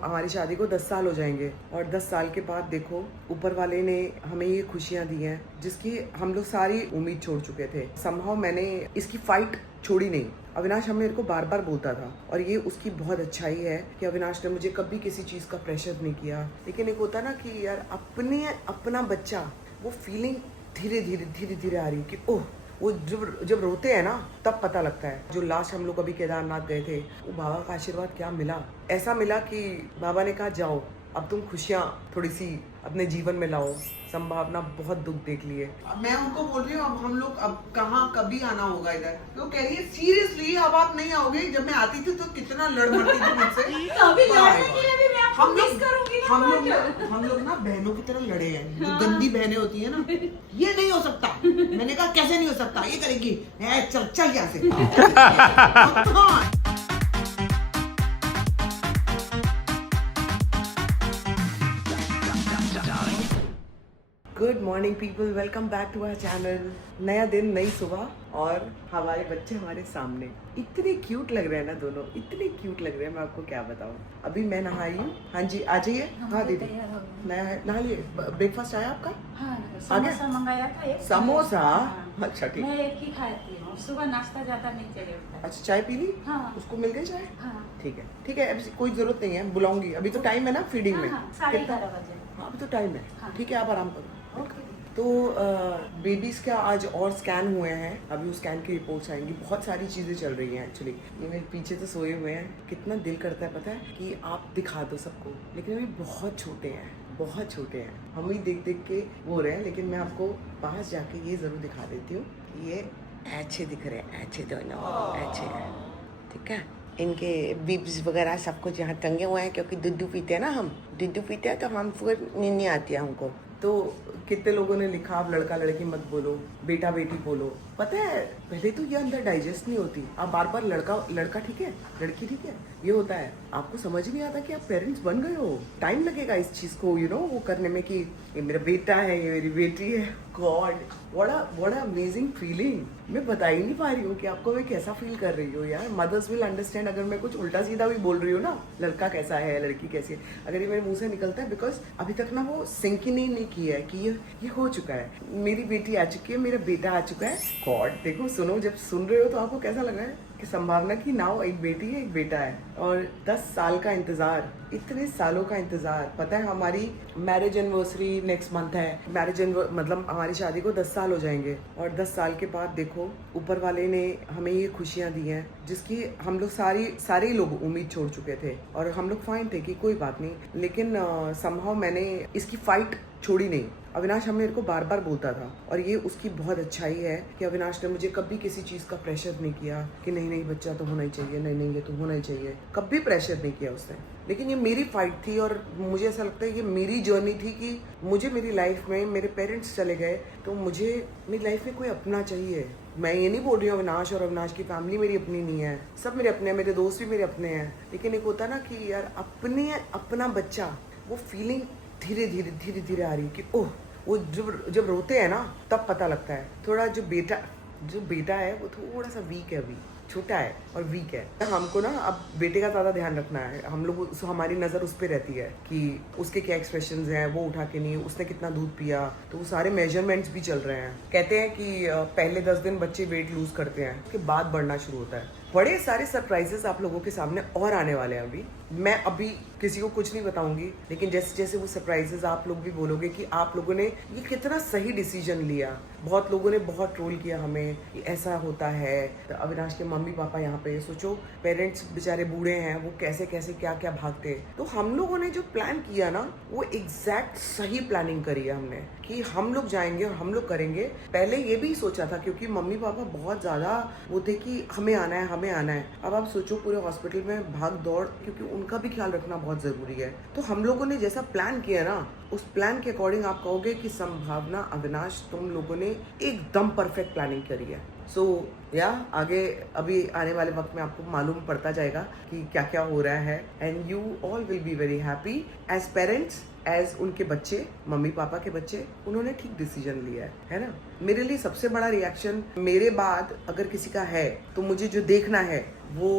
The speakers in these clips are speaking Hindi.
हमारी शादी को 10 साल हो जाएंगे और 10 साल के बाद देखो ऊपर वाले ने हमें ये खुशियां दी हैं जिसकी हम लोग सारी उम्मीद छोड़ चुके थे। समहाउ मैंने इसकी फाइट छोड़ी नहीं। अविनाश हम मेरे को बार बार बोलता था और ये उसकी बहुत अच्छाई है कि अविनाश ने मुझे कभी किसी चीज का प्रेशर नहीं किया। लेकिन एक होता ना कि यार अपना बच्चा, वो फीलिंग धीरे धीरे आ रही कि ओह, वो जब रोते हैं ना तब पता लगता है। जो लास्ट हम लोग अभी केदारनाथ गए थे, वो बाबा का आशीर्वाद क्या मिला। ऐसा मिला कि बाबा ने कहा जाओ अब तुम खुशियाँ थोड़ी सी अपने जीवन में लाओ। संभावना बहुत दुख देख लिए। मैं उनको बोल रही हूँ अब हम लोग अब कहाँ कभी आना होगा इधर। तो कह रही है सीरियसली अब आप नहीं आओगे। जब मैं आती थी तो कितना लड़ मरती थी मुझसे। हम लोग ना बहनों की तरह लड़े हैं। जो गंदी बहनें होती है ना, ये नहीं हो सकता। मैंने कहा कैसे नहीं हो सकता, ये करेगी, चल यहाँ से। Good morning people, welcome back to our channel. नया दिन, नई सुबह और हमारे बच्चे हमारे सामने। इतने क्यूट लग रहे हैं ना दोनों, इतने क्यूट लग रहे हैं, मैं आपको क्या बताऊं। अभी मैं नहाई हूँ। हाँ जी आ जाइए। हाँ दीदी नहा लिए। ब्रेकफास्ट आया आपका? हाँ, समोसा मंगाया था एक। समोसा? हाँ। अच्छा ठीक। मैं एक ही खाती हूँ, सुबह नाश्ता ज्यादा नहीं चाहिए होता है। अच्छा चाय पी ली? हाँ। उसको मिल गई चाय? हाँ। ठीक है अभी कोई जरूरत नहीं है, बुलाऊंगी। अभी तो टाइम है ना फीडिंग में। 11:30 बजे। हाँ अभी तो टाइम है। हाँ। ठीक है आप आराम करो। ओके। तो बेबीज का आज और स्कैन हुए हैं। अभी उस स्कैन की रिपोर्ट्स आएंगी। बहुत सारी चीज़ें चल रही हैं एक्चुअली। ये मेरे पीछे तो सोए हुए हैं। कितना दिल करता है पता है कि आप दिखा दो सबको, लेकिन अभी बहुत छोटे हैं, बहुत छोटे हैं। हम ही देख देख के वो रहे हैं। लेकिन मैं आपको पास जाके ये ज़रूर दिखा देती हूँ कि ये अच्छे दिख रहे हैं, अच्छे दोनों अच्छे हैं। ठीक है, इनके बिब्स वगैरह सब कुछ यहाँ टंगे हुए हैं क्योंकि दूध पीते हैं ना, हम दूध पीते हैं तो हमको नींद नहीं आती है हमको। तो कितने लोगों ने लिखा आप लड़का लड़की मत बोलो, बेटा बेटी बोलो। पता है पहले तो ये अंदर डाइजेस्ट नहीं होती। आप बार बार लड़का ठीक है, लड़की ठीक है, ये होता है। आपको समझ नहीं आता कि आप पेरेंट्स बन गए हो। टाइम लगेगा इस चीज को वो करने में कि ये मेरा बेटा है, ये मेरी बेटी है। God what amazing feeling. मैं बता ही नहीं पा रही हूँ कि आपको मैं कैसा फील कर रही हूँ यार। मदर्स विल अंडरस्टैंड अगर मैं कुछ उल्टा सीधा भी बोल रही हूँ ना, लड़का कैसा है लड़की कैसी है, अगर ये मेरे मुंह से निकलता है, बिकॉज अभी तक ना वो सिंक ही नहीं किया है कि ये हो चुका है। मेरी बेटी आ चुकी है, मेरा बेटा आ चुका है। गॉड देखो, सुनो, जब सुन रहे हो तो आपको कैसा लग रहा है कि संभावना की नाव एक बेटी है एक बेटा है। और 10 साल का इंतजार, इतने सालों का इंतजार। पता है हमारी मैरिज एनिवर्सरी नेक्स्ट मंथ है। मतलब हमारी शादी को 10 साल हो जाएंगे और 10 साल के बाद देखो ऊपर वाले ने हमें ये खुशियां दी हैं जिसकी हम लोग सारे लोग उम्मीद छोड़ चुके थे। और हम लोग फाइन थे कि कोई बात नहीं। लेकिन समहाउ मैंने इसकी फाइट छोड़ी नहीं। अविनाश हम मेरे को बार बार बोलता था और ये उसकी बहुत अच्छाई है कि अविनाश ने मुझे कभी किसी चीज़ का प्रेशर नहीं किया कि नहीं बच्चा तो होना ही चाहिए, नहीं ये तो होना ही चाहिए। कभी प्रेशर नहीं किया उसने। लेकिन ये मेरी फाइट थी और मुझे ऐसा लगता है ये मेरी जर्नी थी कि मुझे मेरी लाइफ में मेरे पेरेंट्स चले गए तो मुझे मेरी लाइफ में कोई अपना चाहिए। मैं ये नहीं बोल रही हूँ अविनाश और अविनाश की फैमिली मेरी अपनी नहीं है, सब मेरे अपने हैं, मेरे दोस्त भी मेरे अपने हैं। लेकिन एक होता ना कि यार अपना बच्चा, वो फीलिंग धीरे धीरे आ रही कि ओह, वो जब रोते हैं ना तब पता लगता है। थोड़ा जो बेटा है वो थोड़ा सा वीक है, अभी छोटा है और वीक है। हमको ना अब बेटे का ज़्यादा ध्यान रखना है। हम लोग हमारी नज़र उस पर रहती है कि उसके क्या एक्सप्रेशंस हैं, वो उठा के नहीं, उसने कितना दूध पिया, तो वो सारे मेजरमेंट्स भी चल रहे हैं। कहते हैं कि पहले 10 दिन बच्चे वेट लूज करते हैं, उसके बाद बढ़ना शुरू होता है। बड़े सारे सरप्राइजेस आप लोगों के सामने और आने वाले हैं। अभी मैं किसी को कुछ नहीं बताऊंगी, लेकिन जैसे जैसे वो सरप्राइजेस आप लोग भी बोलोगे कि आप लोगों ने ये कितना सही डिसीजन लिया। बहुत लोगों ने बहुत ट्रोल किया हमें कि ऐसा होता है। तो अविनाश के मम्मी पापा यहाँ पे, सोचो पेरेंट्स बेचारे बूढ़े हैं, वो कैसे क्या भागते। तो हम लोगों ने जो प्लान किया ना, वो एग्जैक्ट सही प्लानिंग करी है हमने कि हम लोग जाएंगे और हम लोग करेंगे। पहले ये भी सोचा था क्योंकि मम्मी पापा बहुत ज्यादा वो थे कि हमें आना है। अब आप सोचो पूरे हॉस्पिटल में भाग दौड़, क्योंकि उनका भी ख्याल रखना बहुत जरूरी है। तो हम लोगों ने जैसा प्लान किया ना, उस प्लान के अकॉर्डिंग आप कहोगे कि संभावना अविनाश तुम लोगों ने एकदम परफेक्ट प्लानिंग करी है। सो आगे अभी आने वाले वक्त में आपको मालूम पड़ता जाएगा कि क्या क्या हो रहा है। And you all will be very happy as parents, as उनके बच्चे, मम्मी पापा के बच्चे। उन्होंने ठीक डिसीजन लिया है ना। मेरे लिए सबसे बड़ा रिएक्शन मेरे बाद अगर किसी का है तो मुझे जो देखना है वो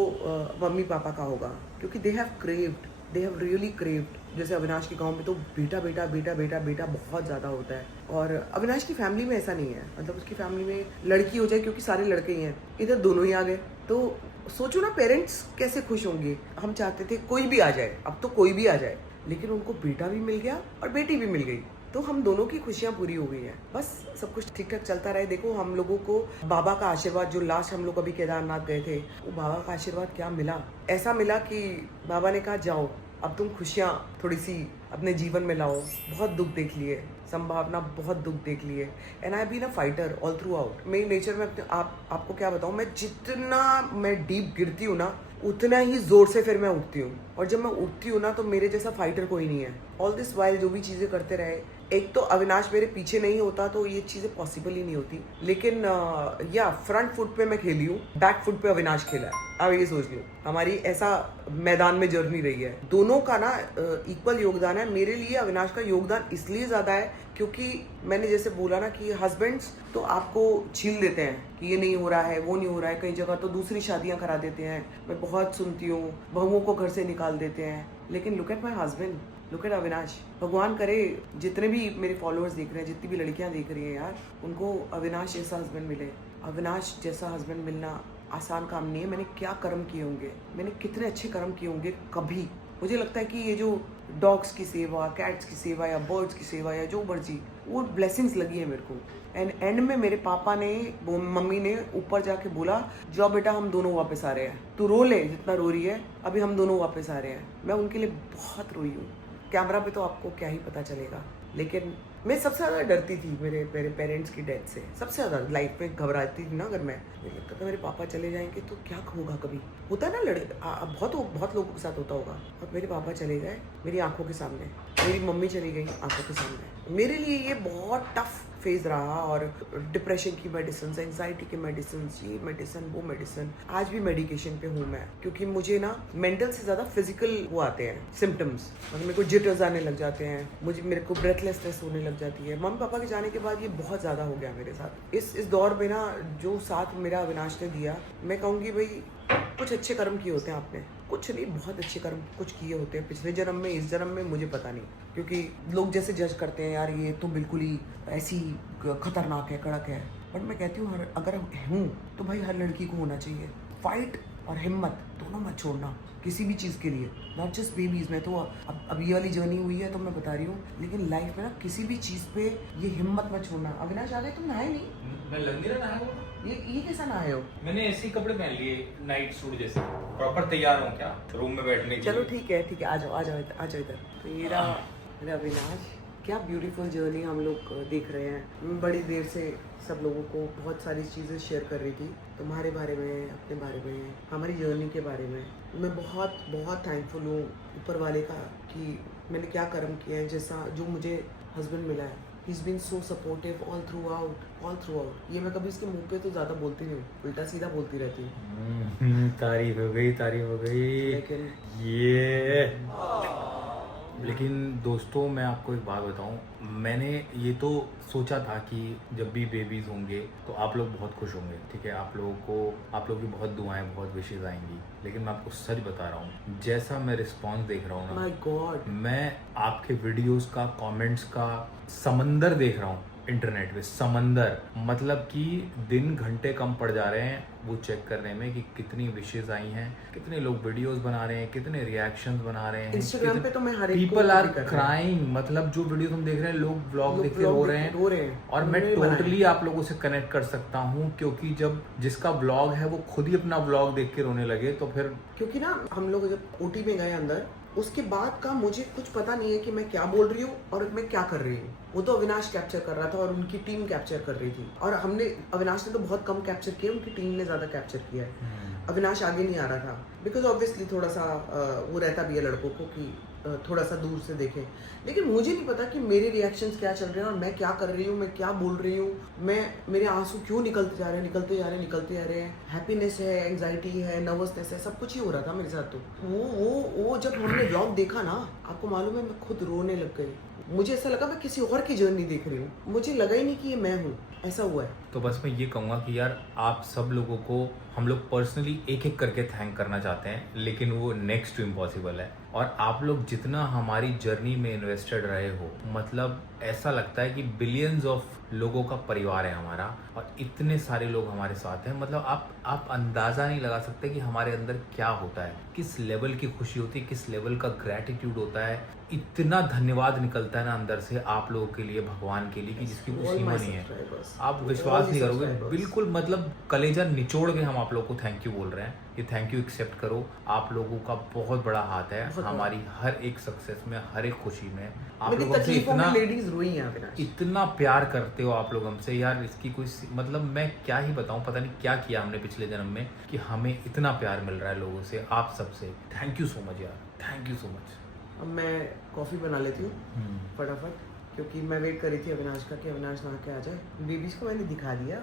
मम्मी पापा का होगा, क्योंकि they have craved they have really craved. जैसे अविनाश के गांव में तो बेटा बेटा बेटा बेटा बेटा बहुत ज़्यादा होता है, और अविनाश की फैमिली में ऐसा नहीं है। मतलब उसकी फैमिली में लड़की हो जाए, क्योंकि सारे लड़के ही हैं, इधर दोनों ही आ गए। तो सोचो ना पेरेंट्स कैसे खुश होंगे। हम चाहते थे कोई भी आ जाए, अब तो कोई भी आ जाए, लेकिन उनको बेटा भी मिल गया और बेटी भी मिल गई, तो हम दोनों की खुशियां पूरी हो गई हैं। बस सब कुछ ठीक ठाक चलता रहे। देखो हम लोगों को बाबा का आशीर्वाद, जो लास्ट हम लोग अभी केदारनाथ गए थे, वो बाबा का आशीर्वाद क्या मिला, ऐसा मिला कि बाबा ने कहा जाओ अब तुम खुशियां थोड़ी सी अपने जीवन में लाओ। बहुत दुख देख लिए, संभावना बहुत दुख देख लिए, and I been a fighter all throughout. मेरी नेचर में अपने आपको क्या बताऊं, मैं जितना मैं डीप गिरती हूँ ना, उतना ही जोर से फिर मैं उठती हूँ, और जब मैं उठती हूँ ना तो मेरे जैसा फाइटर कोई नहीं है। ऑल दिस वाइल जो भी चीज़ें करते रहे, एक तो अविनाश मेरे पीछे नहीं होता तो ये चीज़ें पॉसिबल ही नहीं होती, लेकिन या फ्रंट फुट पे मैं खेली हूँ, बैक फुट पे अविनाश खेला है। अब ये सोच लो हमारी ऐसा मैदान में जर्नी रही है। दोनों का ना इक्वल योगदान है। मेरे लिए अविनाश का योगदान इसलिए ज़्यादा है क्योंकि मैंने जैसे बोला ना कि हस्बैंड्स तो आपको छील देते हैं कि ये नहीं हो रहा है, वो नहीं हो रहा है, कई जगह तो दूसरी शादियां करा देते हैं। मैं बहुत सुनती हूँ, बहुओं को घर से निकाल देते हैं, लेकिन look at my husband, look at Avinash. भगवान करे जितने भी मेरे फॉलोअर्स देख रहे हैं, जितनी भी लड़कियां देख रही हैं यार, उनको अविनाश जैसा हस्बैंड मिले। अविनाश जैसा हस्बैंड मिलना आसान काम नहीं है। मैंने क्या कर्म किए होंगे, मैंने कितने अच्छे कर्म किए होंगे। कभी मुझे लगता है कि ये जो डॉग्स की सेवा, कैट्स की सेवा या बर्ड्स की सेवा या जो मर्जी, वो ब्लेसिंग्स लगी है मेरे को। एंड में मेरे पापा ने, मम्मी ने ऊपर जाके बोला जाओ बेटा हम दोनों वापस आ रहे हैं, तू रो ले जितना रो रही है, अभी हम दोनों वापस आ रहे हैं। मैं उनके लिए बहुत रोई हूँ। कैमरा पे तो आपको क्या ही पता चलेगा, लेकिन मैं सबसे ज़्यादा डरती थी मेरे पेरेंट्स की डेथ से। सबसे ज़्यादा लाइफ में घबराती थी ना, अगर मैं लगता था मेरे पापा चले जाएंगे तो क्या होगा। कभी होता है ना बहुत लोगों के साथ होता होगा, और मेरे पापा चले गए मेरी आंखों के सामने, मेरी मम्मी चली गई आंखों के सामने। मेरे लिए ये बहुत टफ फेज रहा, और डिप्रेशन की मेडिसिन, एंजाइटी की मेडिसिन, ये मेडिसिन वो मेडिसिन, आज भी मेडिकेशन पे हूँ मैं, क्योंकि मुझे ना मेंटल से ज़्यादा फिजिकल वो आते हैं सिम्टम्स। मतलब मेरे को जिटर्स आने लग जाते हैं, मेरे को ब्रेथलेसनेस होने लग जाती है। मम्मी पापा के जाने के बाद ये बहुत ज़्यादा हो गया मेरे साथ। इस दौर में ना जो साथ मेरा अविनाश ने दिया, मैं कहूँगी भाई कुछ अच्छे कर्म किए होते हैं आपने, कुछ नहीं बहुत अच्छे कर्म कुछ किए होते हैं पिछले जन्म में, इस जन्म में मुझे पता नहीं, क्योंकि लोग जैसे जज करते हैं यार ये तो बिल्कुल ही ऐसी खतरनाक है, कड़क है, बट मैं कहती हूँ अगर हूँ तो भाई हर लड़की को होना चाहिए फाइट और हिम्मत, दोनों मत छोड़ना किसी भी चीज़ के लिए, नॉट जस्ट बेबीज में। तो अब ये वाली जर्नी हुई है तो मैं बता रही हूँ, लेकिन लाइफ में ना किसी भी चीज़ पे ये हिम्मत मत छोड़ना। अविनाश आ गए, तुम नहाए नहीं? मैं लग नहीं रहा नहाया हुआ। ये कैसा नहाए हो? मैंने ऐसे ही कपड़े पहन लिए, नाइट सूट जैसे, प्रॉपर तैयार हूँ क्या रूम में बैठने के चलो लिए। ठीक है आ जाओ इधर। तो ये रहा मेरा अविनाश। क्या ब्यूटीफुल जर्नी हम लोग देख रहे हैं। मैं बड़ी देर से सब लोगों को बहुत सारी चीज़ें शेयर कर रही थी, तुम्हारे बारे में, अपने बारे में, हमारी जर्नी के बारे में। मैं बहुत बहुत थैंकफुल हूँ ऊपर वाले का कि मैंने क्या कर्म किया है, जैसा जो मुझे हस्बैंड मिला है। He is been so supportive all throughout. ये मैं कभी इसके मुंह पे तो ज़्यादा बोलती नहीं हूँ, उल्टा सीधा बोलती रहती हूँ। तारीफ हो गई। लेकिन लेकिन दोस्तों मैं आपको एक बात बताऊं, मैंने ये तो सोचा था कि जब भी बेबीज होंगे तो आप लोग बहुत खुश होंगे, ठीक है, आप लोगों की बहुत दुआएं, बहुत विशेष आएंगी। लेकिन मैं आपको सच बता रहा हूँ, जैसा मैं रिस्पांस देख रहा हूँ ना, माय गॉड, मैं आपके वीडियोस का, कमेंट्स का समंदर देख रहा हूँ इंटरनेट पे, समंदर। मतलब कि दिन घंटे कम पड़ जा रहे हैं वो चेक करने में कि कितनी विशेष आई हैं, कितने लोग वीडियोस बना रहे हैं, कितने रिएक्शंस बना रहे हैं। इंस्टाग्राम पे तो मैं हर एक पीपल आर क्राइंग, मतलब जो वीडियो तुम देख रहे हैं, लोग व्लॉग देख के रो रहे हैं। और मैं टोटली आप लोगों से कनेक्ट कर सकता हूँ, क्योंकि जब जिसका व्लॉग है वो खुद ही अपना व्लॉग देख के रोने लगे तो फिर, क्योंकि ना हम लोग जब ओटी में गए अंदर, उसके बाद का मुझे कुछ पता नहीं है कि मैं क्या बोल रही हूँ और मैं क्या कर रही हूँ। वो तो अविनाश कैप्चर कर रहा था और उनकी टीम कैप्चर कर रही थी, और अविनाश ने तो बहुत कम कैप्चर किया, उनकी टीम ने ज्यादा कैप्चर किया है। अविनाश आगे नहीं आ रहा था बिकॉज ऑब्वियसली थोड़ा सा वो रहता भी है लड़कों को कि थोड़ा सा दूर से देखें, लेकिन मुझे नहीं पता कि मेरे रिएक्शंस क्या चल रहे हैं और मैं क्या कर रही हूँ, मैं क्या बोल रही हूँ, मेरे आंसू क्यों निकलते जा रहे हैं। हैप्पीनेस है, एंजाइटी है, नर्वसनेस है, सब कुछ ही हो रहा था मेरे साथ। तो वो जब हमने व्लॉग देखा ना, आपको मालूम है मैं खुद रोने लग गई। मुझे ऐसा लगा मैं किसी और की जर्नी देख रही हूँ, मुझे लगा ही नहीं कि ये मैं हूँ, ऐसा हुआ है। तो बस मैं ये कहूँगा कि यार आप सब लोगों को हम लोग पर्सनली एक एक करके थैंक करना चाहते हैं, लेकिन वो नेक्स्ट टू इम्पॉसिबल है। और आप लोग जितना हमारी जर्नी में इन्वेस्टेड रहे हो, मतलब ऐसा लगता है कि बिलियंस ऑफ लोगों का परिवार है हमारा, और इतने सारे लोग हमारे साथ हैं। मतलब आप अंदाज़ा नहीं लगा सकते कि हमारे अंदर क्या होता है, किस लेवल की खुशी होती है, किस लेवल का ग्रैटिट्यूड होता है। इतना धन्यवाद निकलता है ना अंदर से आप लोगों के लिए, भगवान के लिए, कि जिसकी कोई सीमा नहीं है। आप विश्वास नहीं करोगे, बिल्कुल मतलब कलेजा निचोड़ के हम आप लोगों को थैंक यू बोल रहे हैं। ये थैंक यू एक्सेप्ट करो। आप लोगों का बहुत बड़ा हाथ है हमारी हर एक सक्सेस में, हर एक खुशी में। आप लोग हमसे इतना प्यार करते हो आप लोग हमसे यार, इसकी कोई मतलब मैं क्या ही बताऊं। पता नहीं क्या किया हमने पिछले जन्म में कि हमें इतना प्यार मिल रहा है लोगों से, आप सबसे। थैंक यू सो मच यार, थैंक यू सो मच। अब मैं कॉफ़ी बना लेती हूँ फटाफट, क्योंकि मैं वेट कर रही थी अविनाश का कि अविनाश नहा के आ जाए। बेबीज को मैंने दिखा दिया,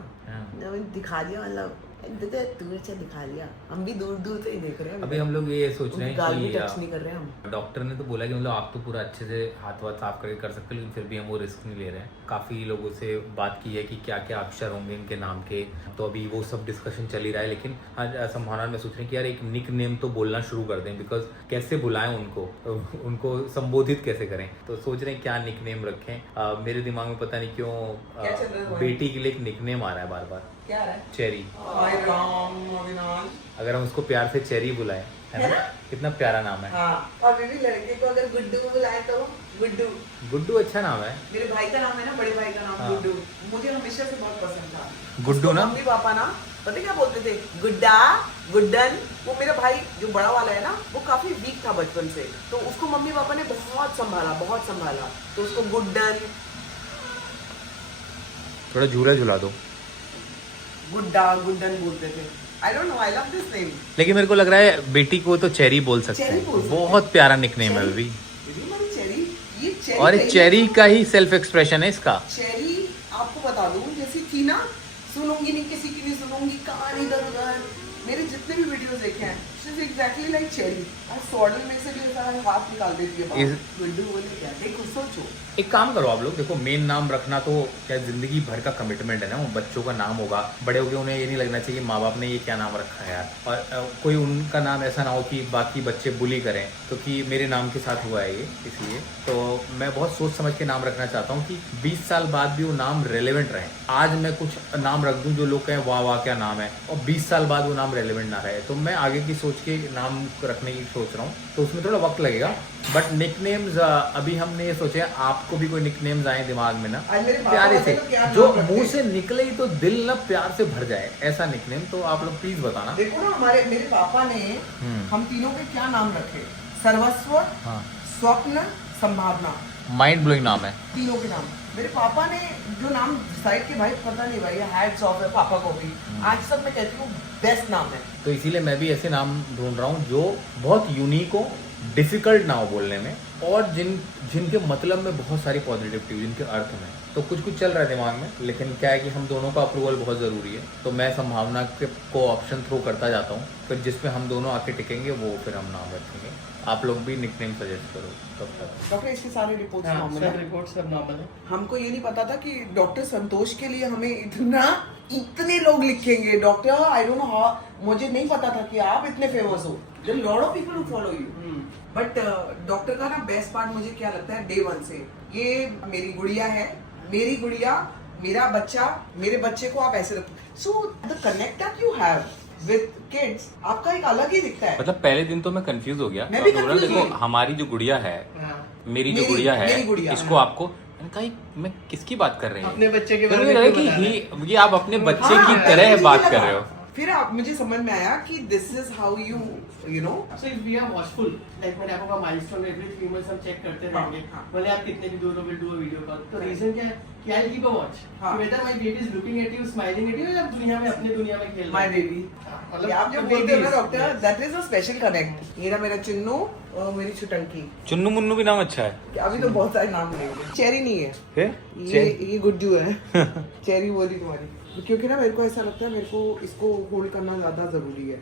मैंने दिखा दिया, मतलब दूर से दिखा दिया। हम भी दूर दूर से ही देख रहे हैं। अभी हम लोग ये सोच रहे हैं कि टच नहीं कर रहे हैं हम। डॉक्टर ने तो बोला कि मतलब आप तो पूरा अच्छे से हाथ वाथ साफ करके कर सकते हो, लेकिन फिर भी हम वो रिस्क नहीं ले रहे हैं। काफ़ी लोगों से बात की है कि क्या क्या अक्षर होंगे इनके नाम के, तो अभी वो सब डिस्कशन चल ही रहा है। लेकिन आज संभावना में सोच रहे हैं कि यार एक निक नेम तो बोलना शुरू कर दें, बिकॉज कैसे बुलाएं उनको संबोधित कैसे करें। तो सोच रहे हैं क्या निक नेम रखें। मेरे दिमाग में पता नहीं क्यों बेटी के लिए एक निक नेम आ रहा है बार बार। क्या है? चेरी। हाय राम अविनाश। अगर हम उसको प्यार से चेरी बुलाएं, है ना? कितना प्यारा नाम है। हाँ, और अभी भी लड़के को अगर गुड्डू बुलाए तो गुड्डू। गुड्डू अच्छा नाम है। मेरे भाई का नाम है ना, बड़े भाई का नाम हाँ। गुड्डू। मुझे हमेशा से बहुत पसंद था गुड्डू ना। मम्मी पापा ना पता क्या बोलते थे, गुड्डा, गुड्डन। वो मेरा भाई जो बड़ा वाला है ना, वो काफी वीक था बचपन से, तो उसको मम्मी पापा ने बहुत संभाला, तो उसको गुड्डन, थोड़ा झूला झुला दो। गुड्डन बोलते थे। आई don't no, I love this name. लेकिन मेरे को लग रहा है बेटी को तो चेरी बोल सकते चेरी बोल हैं। सकते हैं। बहुत प्यारा निकनेम है चेरी। अभी। चेरी, ये चेरी और चेरी का ही सेल्फ एक्सप्रेशन है इसका। चेरी आपको बता दूं, जैसी थी ना, सुनूंगी नहीं किसी की, नहीं सुनूंगी, कान इधर उधर। मेरे जितने भी वीडियोस देखे हैं, she is exactly like cherry. और सॉडल में से भी ऐसा हाथ निकाल देती है बाहर। गुड्डू बोले क्या, देखो सोचो। एक काम करो आप लोग, देखो मेन नाम रखना तो क्या जिंदगी भर का कमिटमेंट है ना, वो बच्चों का नाम होगा, बड़े हो गए, उन्हें ये नहीं लगना चाहिए माँ बाप ने ये क्या नाम रखा है यार। और कोई उनका नाम ऐसा ना हो कि बाकी बच्चे बुली करें, क्योंकि मेरे नाम के साथ हुआ है ये, इसलिए तो मैं बहुत सोच समझ के नाम रखना चाहता हूँ कि 20 साल बाद भी वो नाम रेलेवेंट रहे। आज मैं कुछ नाम रख दूँ जो लोग कहें वाह वाह क्या नाम है, और 20 साल बाद वो नाम रेलेवेंट ना रहे। तो मैं आगे की सोच के नाम रखने की सोच रहा हूँ, तो उसमें थोड़ा वक्त लगेगा। बट निकनेम्स अभी हमने ये सोचे, आपको भी कोई निकनेम्स आए दिमाग में ना प्यारे से, जो मुंह से निकले ही तो दिल ना प्यार से भर जाए, ऐसा निकनेम तो आप लोग प्लीज बताना। देखो ना, मेरे पापा ने हम तीनों के क्या नाम रखे, सर्वस्व, हाँ, स्वप्न, संभावना। माइंड ब्लोइंग नाम है तीनों के नाम। मेरे पापा ने जो नाम डिसाइड किया, भाई पता नहीं भाई, हैट्स ऑफ है पापा को भी। आज तक मैं कहती हूँ बेस्ट नाम है। तो इसीलिए मैं भी ऐसे नाम ढूंढ रहा हूँ जो बहुत यूनिक हो, डिफिकल्ट ना हो बोलने में, और जिनके मतलब में बहुत सारी पॉजिटिविटी हो, जिनके अर्थ में। तो कुछ चल रहा है दिमाग में, लेकिन क्या है कि हम दोनों का अप्रूवल बहुत ज़रूरी है। तो मैं संभावना को ऑप्शन थ्रो करता जाता हूँ, फिर जिसमें हम दोनों आके टिकेंगे वो फिर हम नाम रखेंगे। आप लोग भी निकनेम सजेस्ट करो तब तक। डॉक्टर इसके सारे रिपोर्ट्स नॉर्मल है। रिपोर्ट सब नॉर्मल है। हमको ये नहीं पता था कि डॉक्टर संतोष के लिए हमें इतने लोग लिखेंगे। Doctor I don't know how, मुझे नहीं पता था कि आप इतने फेमस हो। There lot of people who follow you. But doctor का ना बेस्ट पार्ट मुझे क्या लगता है, डे 1 से, ये मेरी गुड़िया है, मेरी गुड़िया, मेरा बच्चा, मेरे बच्चे को आप ऐसे रखो। So the connect that you have with kids आपका एक अलग ही दिखता है। मतलब पहले दिन तो मैं कंफ्यूज हो गया। मैं भी confused देखो हुई। हमारी जो गुड़िया है, मेरी जो गुड़िया है, मेरी गुड़िया, इसको आपको, मैंने कहा मैं किसकी बात कर रहे हैं? अपने बच्चे के फिर बारे मुझे में लगा क्यों कि बता रहे हैं? ये आप अपने बच्चे हाँ, की तरह मुझे बात लगा। कर रहे हो। फिर आप मुझे समझ में आया कि this is how you know. So if we are watchful, like मैंने आपको कहा milestone every 3 months हम चेक करते हाँ, रहेंगे। हाँ। भले आप कितने भी दूर हो, we'll do a video call। तो रीजन क्या है कि I'll keep a watch। हाँ। Whether my baby is looking at you, smiling at you, या दुनिया में अपनी दुनिया में खेल रहा माय है। बेबी, मतलब आप जब बोलते हो ना doctor, that is a special connect. मेरा चुन्नू और मेरी छुटंकी। चुन्नू मुन्नू भी नाम अच्छा है। अभी तो बहुत सारे नाम लेंगे। चेरी नहीं है, फिर ये गुड्डू है। चेरी बोली तुम्हारी, क्योंकि ना मेरे को ऐसा लगता है, मेरे को इसको होल्ड करना ज्यादा जरूरी है।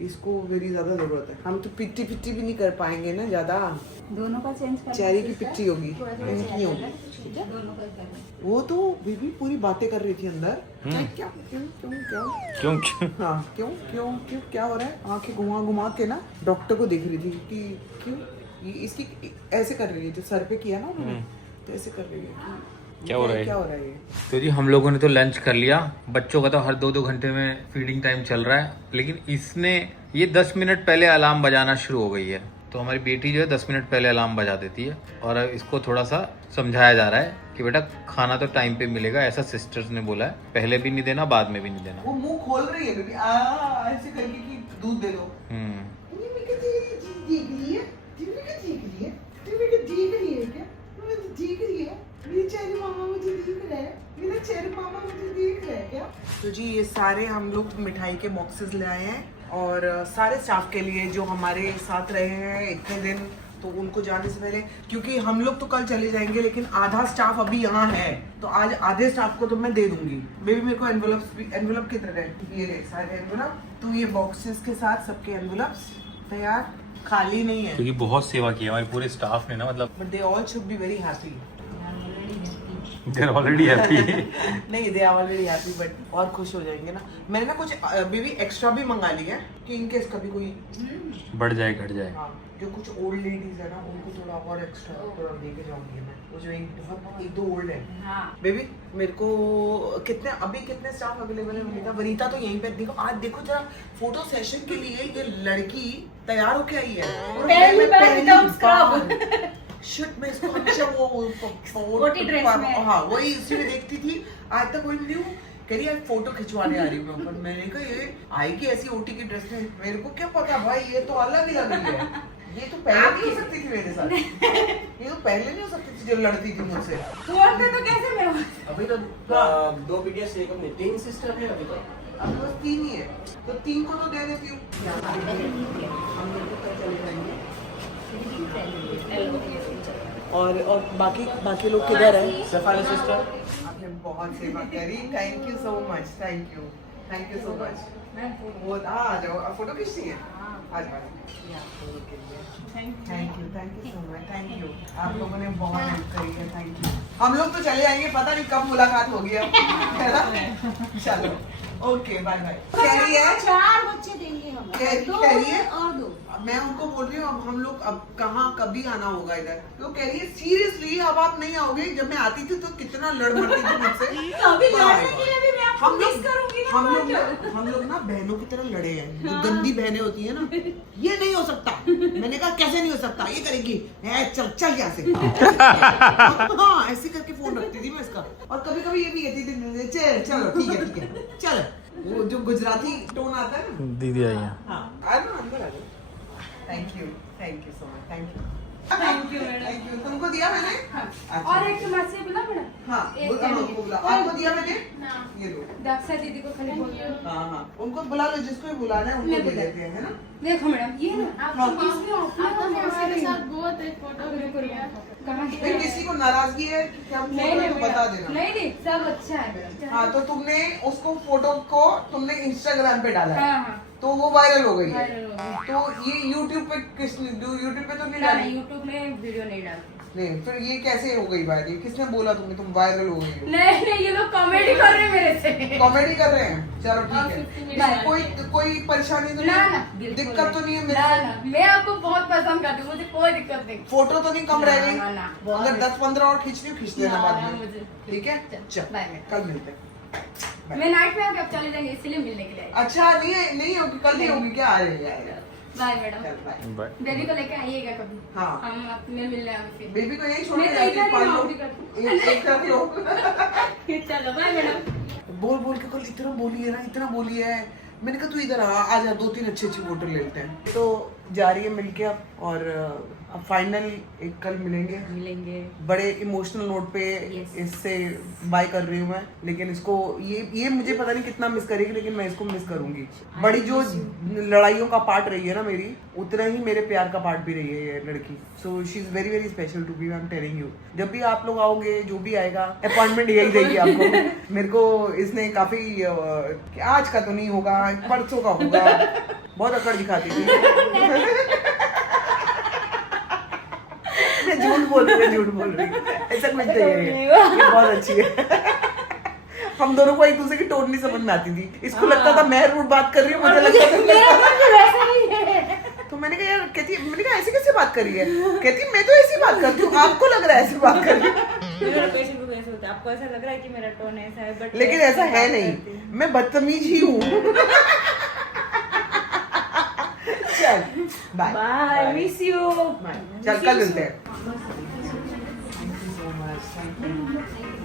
इसको मेरी ज्यादा जरूरत है। हम तो पिट्टी पिट्टी भी नहीं कर पाएंगे ना ज्यादा। दोनों का चेंज कर चेहरे की पिट्टी होगी, थोड़ा थोड़ा इनकी चेंज होगी। करना, दोनों का करना। वो तो बीबी पूरी बातें कर रही थी अंदर, क्या क्यों क्यों क्यों क्यों हाँ क्यों क्यों क्यों क्या हो रहा है, आंखें घुमा घुमा के ना डॉक्टर को देख रही थी कि क्यों ये इसकी ऐसे कर रही है, जो सर पे किया ना उन्होंने, तो ऐसे कर रही है कि क्या हो रहा है? क्या हो रहा है ये। तो जी हम लोगों ने तो लंच कर लिया। बच्चों का तो हर 2-2 घंटे में फीडिंग टाइम चल रहा है, लेकिन इसने ये 10 मिनट पहले अलार्म बजाना शुरू हो गई है। तो हमारी बेटी जो है 10 मिनट पहले अलार्म बजा देती है, और अब इसको थोड़ा सा समझाया जा रहा है कि बेटा खाना तो टाइम पे मिलेगा, ऐसा सिस्टर्स ने बोला है, पहले भी नहीं देना बाद में भी नहीं देना। वो मुंह खोल रही है बेबी, ऐसे करके कि दूध दे दो। ये मैं कहती है, ये चीज़ देख रही है, टीवी का देख रही है, टीवी का देख रही है क्या? मैं तो देख रही है, मेरे चेहरे मामा मुझे देख रहा है, मेरा चेहरे मामा मुझे देख रहा है क्या? तो जी ये सारे हम लोग मिठाई के बॉक्सेस ले आए हैं, और सारे स्टाफ के लिए जो हमारे साथ रहे हैं इतने दिन, तो उनको जाने से पहले, क्योंकि हम लोग तो कल चले जाएंगे लेकिन आधा स्टाफ अभी यहाँ है, तो आज आधे स्टाफ को तो मैं दे दूंगी। बेबी मेरे को एनवेलप कितने रहे, ये रहे सारे एनवेलप, तो ये बॉक्सेस के साथ सबके एनवेलप्स तैयार, खाली नहीं है। क्योंकि बहुत सेवा की है हमारे पूरे स्टाफ ने ना, मतलब but they all should be very happy. They are already happy. नहीं they are already happy, but और खुश हो जाएंगे ना। मैंने ना कुछ बेबी एक्स्ट्रा भी मंगा लिया है कि इनकेस कभी कोई बढ़ जाए घट जाए। हाँ, जो कुछ ओल्ड लेडीज है ना उनको थोड़ा और एक्स्ट्रा थोड़ा दे के जाऊंगी मैं। वो जो एक दो ओल्ड है। हाँ। बेबी मेरे को कितने स्टाफ अवेलेबल है वनीता? वनीता तो यहीं पे, देखो आज देखो जरा फोटो सेशन के लिए ये लड़की तैयार होके आई है। और पहली बार पहली without बार- scrub। शिट मैं इसको हमेशा वो Sporty dress में। हाँ वही इसी में देखती थी, आज तक वही मिली हूँ। कह रही है फोटो खिंचवाने आ रही हूँ मैं, पर मैंने कहा ये आएगी ऐसी ओटी की ड्रेस में, मेरे को क्या पता भाई, ये तो अलग ही लग रही है। ये तो पहले नहीं हो सकती थी मेरे साथ, ये तो पहले नहीं हो सकती थी जो लड़ती थी मुझसे। तोड़ते तो कैसे मैं हूँ? अभी तो 2 BTS एक अपने 3 सिस्टर है अभी तो। अब बस 3 ही है, तो 3 को तो दे देती हूँ। हम लोग तो कल चले जाएंगे। और बाकी लोग किधर है? सफारी सिस्टर आपने बहुत सेवा करी, thank you so much, thank you so much. वो आ जाओ, फोटो खींचती है, आ जाओ। Thank you so much, thank you. आप लोगों ने बहुत हेल्प करी है, थैंक यू। हम लोग तो चले जाएंगे, पता नहीं कब मुलाकात होगी अब, है ना? चलो ओके बाय बाय। कह रही है 4 बच्चे देंगे हम। कह रही है और 2। मैं उनको बोल रही हूँ अब हम लोग अब कहाँ कभी आना होगा इधर, तो कह रही है सीरियसली अब आप नहीं आओगे? जब मैं आती थी तो कितना लड़ मरती थी मुझसे। अभी लड़ने के लिए भी मैं आपको हम मिस लोग करूंगी ना। हम लोग ना बहनों की तरह लड़े हैं, जो गंदी बहनें होती है ना, ये नहीं हो सकता। मैंने कहा कैसे नहीं हो सकता, ये करेगी, चल यहाँ से। हाँ ऐसे करके फोन रखती थी मैं इसका, और कभी कभी ये भी कहती थी चलो ठीक है चलो, वो जो गुजराती टोन आता है ना। दीदी आई है। हाँ आ जाओ अंदर आ जाओ। Thank you so much, thank you. तुमको दिया मैंने? अच्छा। और एक मासी बुला मैडम। हाँ एक उनको बुला, आपको दिया मैंने? ये लो। दक्षा दीदी को खाली बोलिए। हाँ उनको बुला लो, जिसको भी बुलाना है उनको दे देते हैं, है ना? देखो मैडम ये ना हाँ। हमारे साथ बहुत एक फोटो कहाँ फिर किसी को नाराजगी है क्या तो बता देना। नहीं सब अच्छा है। हाँ तो तुमने उसको फोटो को तुमने इंस्टाग्राम पे डाला है, हाँ। तो वो वायरल हो गई है। वायरल हो गई। तो ये यूट्यूब पे यूट्यूब पे तो नहीं ना डाली? यूट्यूब में वीडियो नहीं डालती। नहीं फिर ये कैसे हो गई वायरल? किसने बोला तुम्हें तुम वायरल हो गई हो? नहीं ये लोग कॉमेडी कर रहे हैं मेरे से। कॉमेडी कर रहे हैं, चलो ठीक है। कोई परेशानी तो ना नहीं, बिल्कुल दिक्कत तो नहीं है मेरे ना से? ना मैं आपको बहुत पसंद करती हूँ, मुझे कोई दिक्कत नहीं। फोटो तो नहीं कम रह गई? ना, ना, बहुत अगर 10-15 और खींच ली खींच लेना ना, बाद ना, में, मुझे- ठीक है? चल, बाय, बाय। कल मिलते हैं। मैं नाइट में आके अब चले जाएंगे इसलिए मिलने के लिए। अच्छा नहीं होगी, कल नहीं होगी क्या? आ जाएगी। Bye madam. चल बाय। बाय। बेबी को लेके आइएगा कभी। हाँ। हम अपने मिलने आएंगे फिर। बेबी को यही छोड़ मैं के तो जाती इधर ही पाल लो, नौकरी करती हूँ। एक कर लो। चलो बाय मैडम। बोल के कल इतना बोली है। मैंने कहा तू इधर आ जा, 2-3 अच्छी फोटो ले लेते हैं। तो जा रही है मिलके अब, और अब फाइनल एक कल मिलेंगे बड़े इमोशनल नोट पे इससे बाय कर रही हूँ मैं, लेकिन इसको ये मुझे पता नहीं कितना मिस करेगी, लेकिन मैं इसको मिस करूंगी। बड़ी जो लड़ाइयों का पार्ट रही है ना मेरी, उतना ही मेरे प्यार का पार्ट भी रही है ये लड़की। So she is very very special to be, I am telling you. जब भी आप लोग आओगे, जो भी आएगा, अपॉइंटमेंट यही देगी आपको। मेरे को इसने काफी आज का तो नहीं होगा, परसों का होगा, बहुत अकड़ दिखाती थी। मैं झूठ बोल रही ऐसा कुछ नहीं है, ये बहुत अच्छी है। हम दोनों को एक दूसरे की टोन नहीं समझ में आती थी। इसको लगता था मैं रूड बात कर रही हूँ, मुझे लगता था तो मैंने कहा यार, कहती मैंने कहा ऐसे कैसे बात करी है, कहती मैं तो ऐसी बात करती हूँ, आपको लग रहा है ऐसी बात कर रही हूँ। मेरा पेशेंट को ऐसे होता है, आपको ऐसा लग रहा है कि मेरा टोन ऐसा है, बट लेकिन ऐसा है नहीं, मैं बदतमीज ही हूँ। चल बाय, मिस यू। चल कल मिलते हैं। Thank you so much. Thank you.